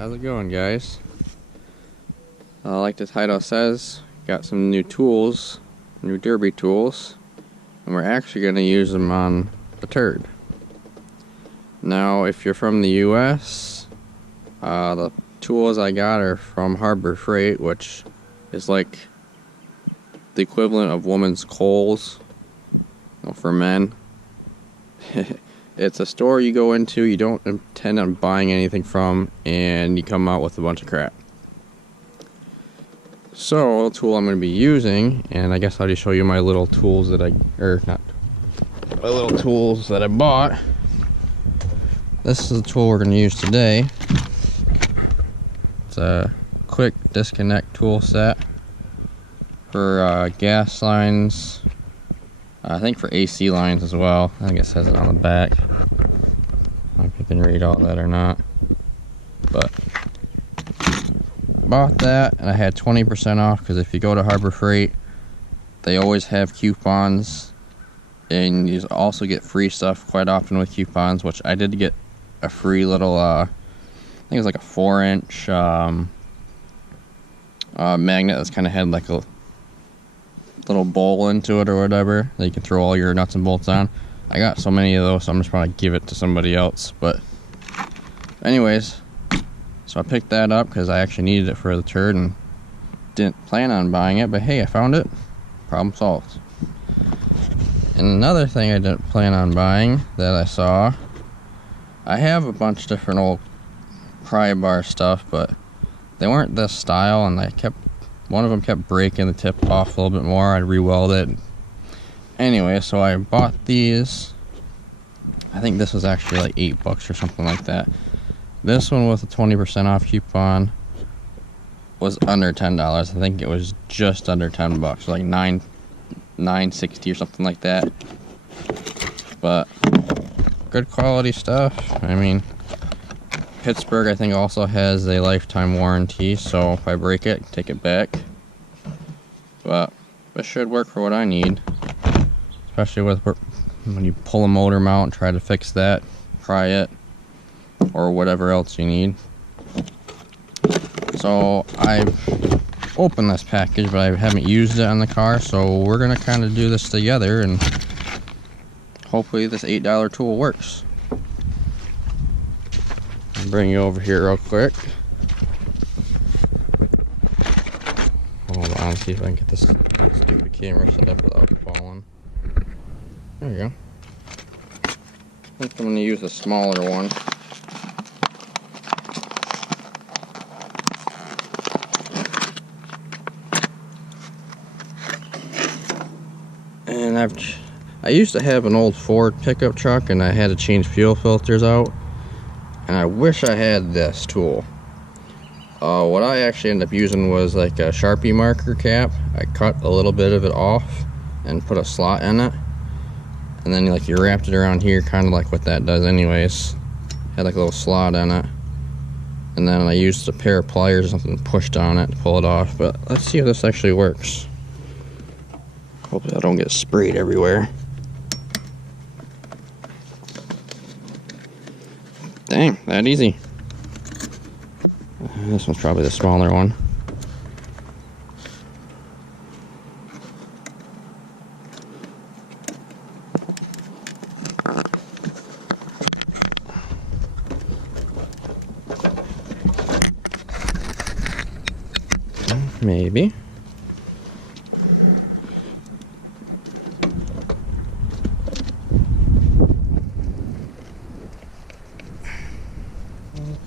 How's it going, guys? Like the title says, got some new tools, new derby tools, and we're actually going to use them on the turd. Now, if you're from the US, the tools I got are from Harbor Freight, which is like the equivalent of Women's Kohl's, for men. It's a store you go into, you don't intend on buying anything from, and you come out with a bunch of crap. So, the tool I'm going to be using, and I guess I'll just show you my little tools that my little tools that I bought. This is the tool we're going to use today. It's a quick disconnect tool set for gas lines. I think for AC lines as well. I think it says it on the back. I don't know if you can read all that or not. But bought that, and I had 20% off because if you go to Harbor Freight, they always have coupons, and you also get free stuff quite often with coupons. Which I did get a free little, I think it was like a 4-inch magnet that's kind of had like a little bowl into it or whatever that you can throw all your nuts and bolts on. I got so many of those, so I'm just gonna give it to somebody else. But anyways, so I picked that up because I actually needed it for the turd and didn't plan on buying it, but hey, I found it. Problem solved. And another thing I didn't plan on buying that I saw, I have a bunch of different old pry bar stuff, but they weren't this style, and one of them kept breaking the tip off a little bit more. I'd re-weld it. Anyway, so I bought these. I think this was actually like $8 or something like that. This one with a 20% off coupon was under $10. I think it was just under $10, like $9.60 or something like that. But good quality stuff. I mean, Pittsburgh, I think, also has a lifetime warranty, so if I break it, take it back. But it should work for what I need, especially when you pull a motor mount and try to fix that, pry it, or whatever else you need. So I've opened this package, but I haven't used it on the car, so we're gonna kind of do this together, and hopefully this $8 tool works. I'll bring you over here real quick. Hold on, see if I can get this stupid camera set up without falling. There you go. I think I'm going to use a smaller one. And I used to have an old Ford pickup truck, and I had to change fuel filters out. And I wish I had this tool. What I actually ended up using was like a Sharpie marker cap. I cut a little bit of it off and put a slot in it. And then you wrapped it around here, kind of like what that does anyways. Had like a little slot in it. And then I used a pair of pliers or something pushed on it to pull it off. But let's see if this actually works. Hopefully I don't get sprayed everywhere. Dang, that easy. This one's probably the smaller one. Maybe.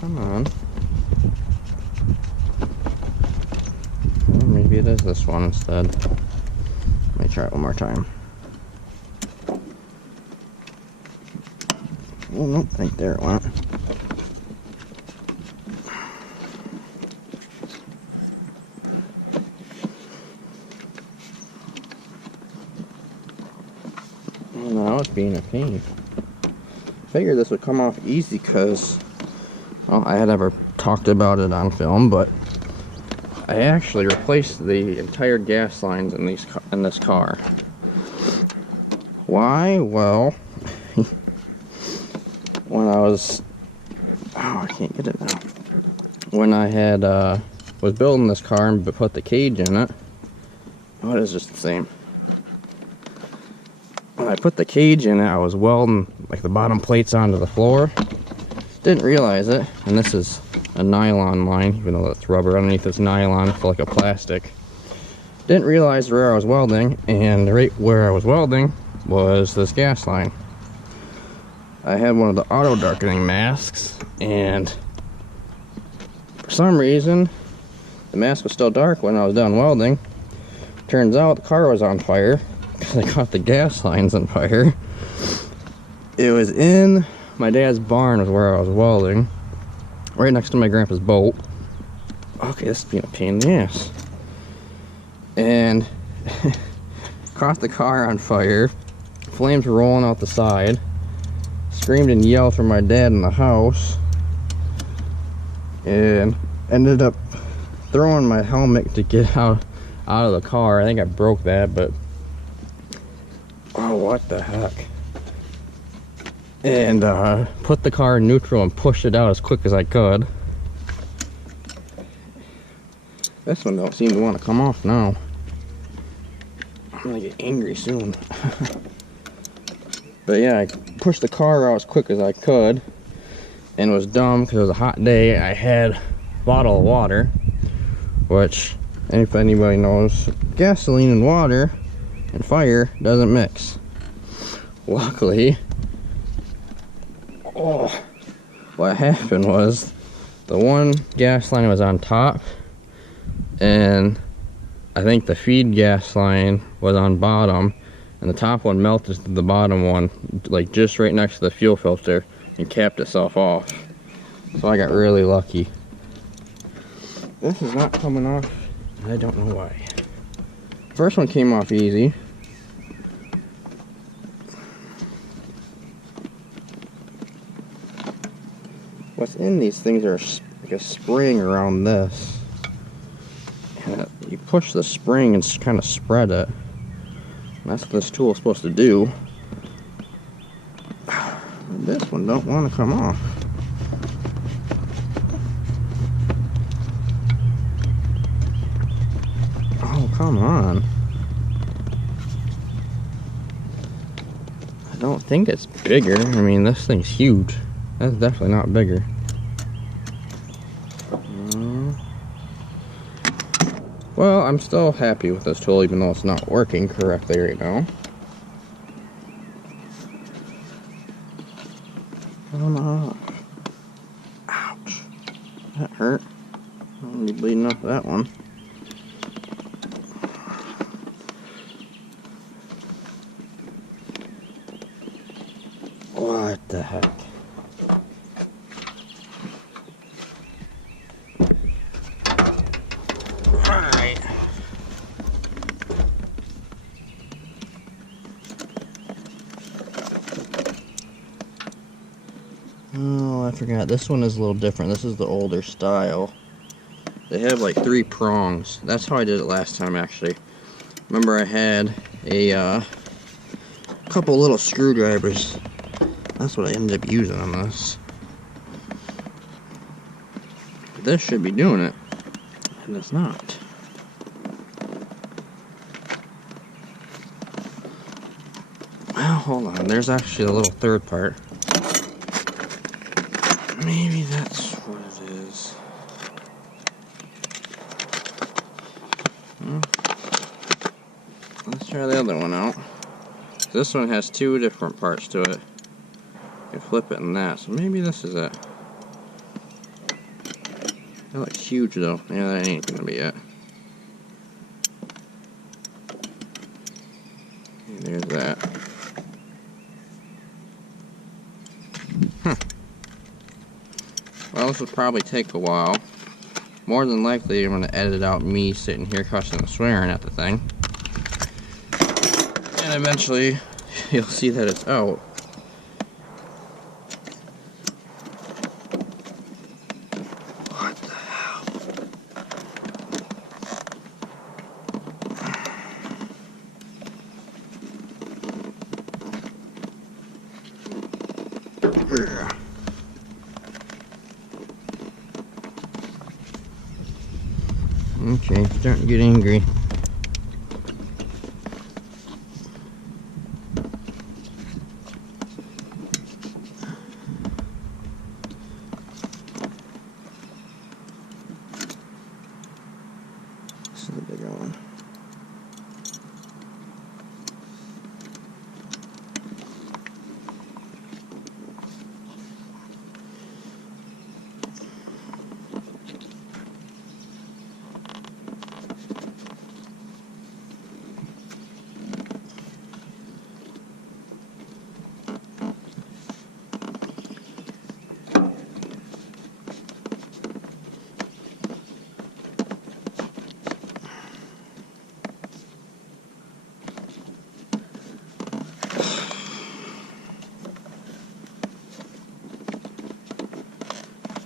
Come on. Or maybe it is this one instead. Let me try it one more time. Oh, nope, I think there it went. Oh, now it's being a pain. Figured this would come off easy because, well, I had never talked about it on film, but I actually replaced the entire gas lines in this car. Why? Well, when I was, oh, I can't get it now. when I had was building this car and put the cage in it. Oh, it is just the same. When I put the cage in it, I was welding like the bottom plates onto the floor. Didn't realize it, and this is a nylon line, even though it's rubber underneath. It's nylon for like a plastic. Didn't realize where I was welding, and right where I was welding was this gas line. I had one of the auto darkening masks, and for some reason the mask was still dark when I was done welding. Turns out the car was on fire because I caught the gas lines on fire. It was in my dad's barn was where I was welding, right next to my grandpa's boat. Okay, this is being a pain in the ass. And caught the car on fire. Flames were rolling out the side. Screamed and yelled for my dad in the house. And ended up throwing my helmet to get out of the car. I think I broke that, but oh, what the heck. And put the car in neutral and pushed it out as quick as I could. This one don't seem to want to come off now. I'm gonna get angry soon. But yeah, I pushed the car out as quick as I could, and was dumb because it was a hot day. I had a bottle of water, which, if anybody knows, gasoline and water and fire doesn't mix. Luckily, oh, what happened was the one gas line was on top, and I think the feed gas line was on bottom, and the top one melted to the bottom one, like just right next to the fuel filter, and capped itself off. So I got really lucky. This is not coming off, and I don't know why. First one came off easy. What's in these things are like a spring around this. And you push the spring and kind of spread it. And that's what this tool is supposed to do. This one don't want to come off. Oh, come on. I don't think it's bigger. I mean, this thing's huge. That's definitely not bigger. Well, I'm still happy with this tool, even though it's not working correctly right now. Come on. Ouch. That hurt. I'm bleeding off that one. What the heck? Alright. Oh, I forgot. This one is a little different. This is the older style. They have like 3 prongs. That's how I did it last time, actually. Remember, I had a couple little screwdrivers. That's what I ended up using on this. This should be doing it, and it's not. Well, hold on. There's actually a little third part. Maybe that's what it is. Let's try the other one out. This one has 2 different parts to it. You can flip it in that, so maybe this is it. That looks huge though. Yeah, that ain't gonna be it. There's that. Well, this will probably take a while. More than likely, I'm gonna edit out me sitting here cussing and swearing at the thing. And eventually, you'll see that it's out. What the hell? Okay, starting to get angry. This is the bigger one.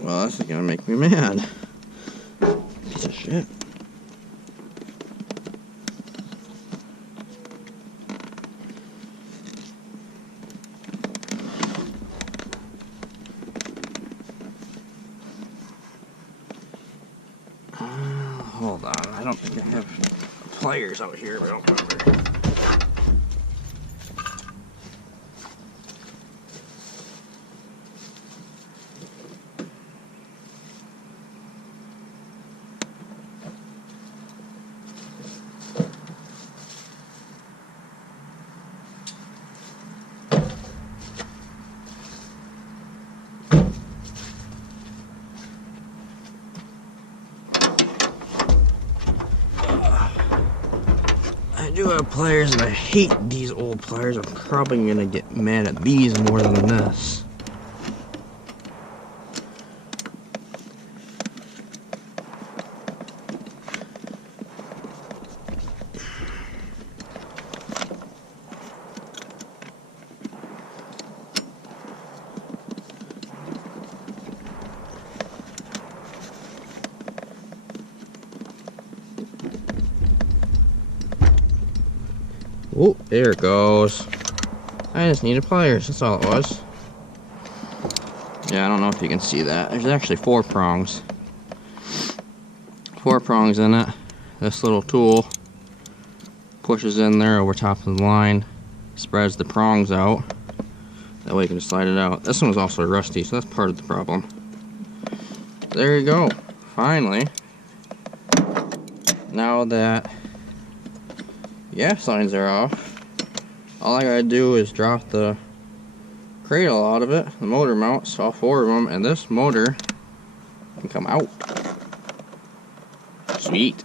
Well, this is gonna make me mad. Piece of shit. Hold on, I don't think I have pliers out here, but I don't remember. I do have pliers, and I hate these old pliers. I'm probably gonna get mad at these more than this. Oh, there it goes. I just needed pliers, that's all it was. Yeah, I don't know if you can see that. There's actually 4 prongs. 4 prongs in it. This little tool pushes in there over top of the line, spreads the prongs out. That way you can slide it out. This one was also rusty, so that's part of the problem. There you go. Finally. Now that gas lines are off, all I gotta do is drop the cradle out of it, the motor mounts, all 4 of them, and this motor can come out. Sweet.